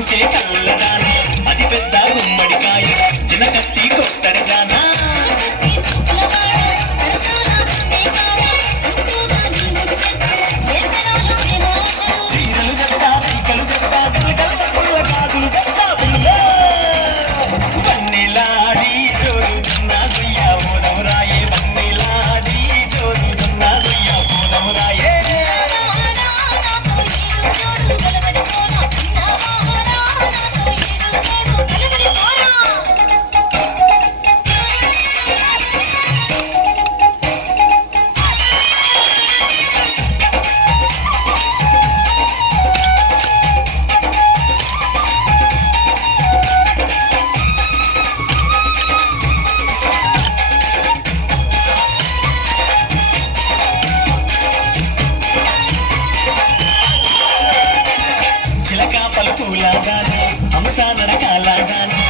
chicken. sama rakala dan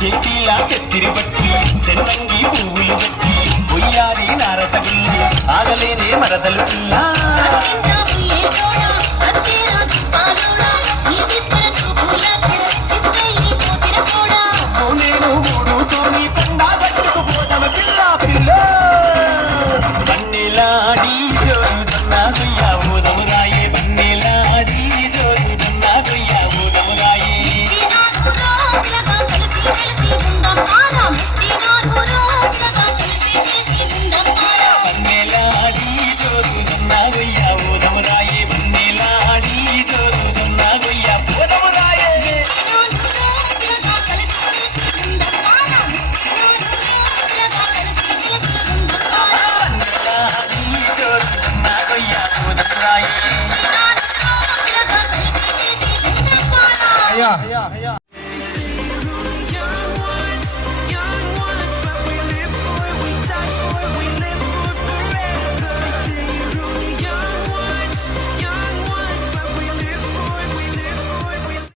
చేతిలా చెత్తిరి పట్టి సెన్నంగి పువ్వులు పట్టి ఉయ్యారి నారసగుల్ల ఆగలేనే మరదలు పిల్ల. నేను మూడు 呀！哎呀！哎呀！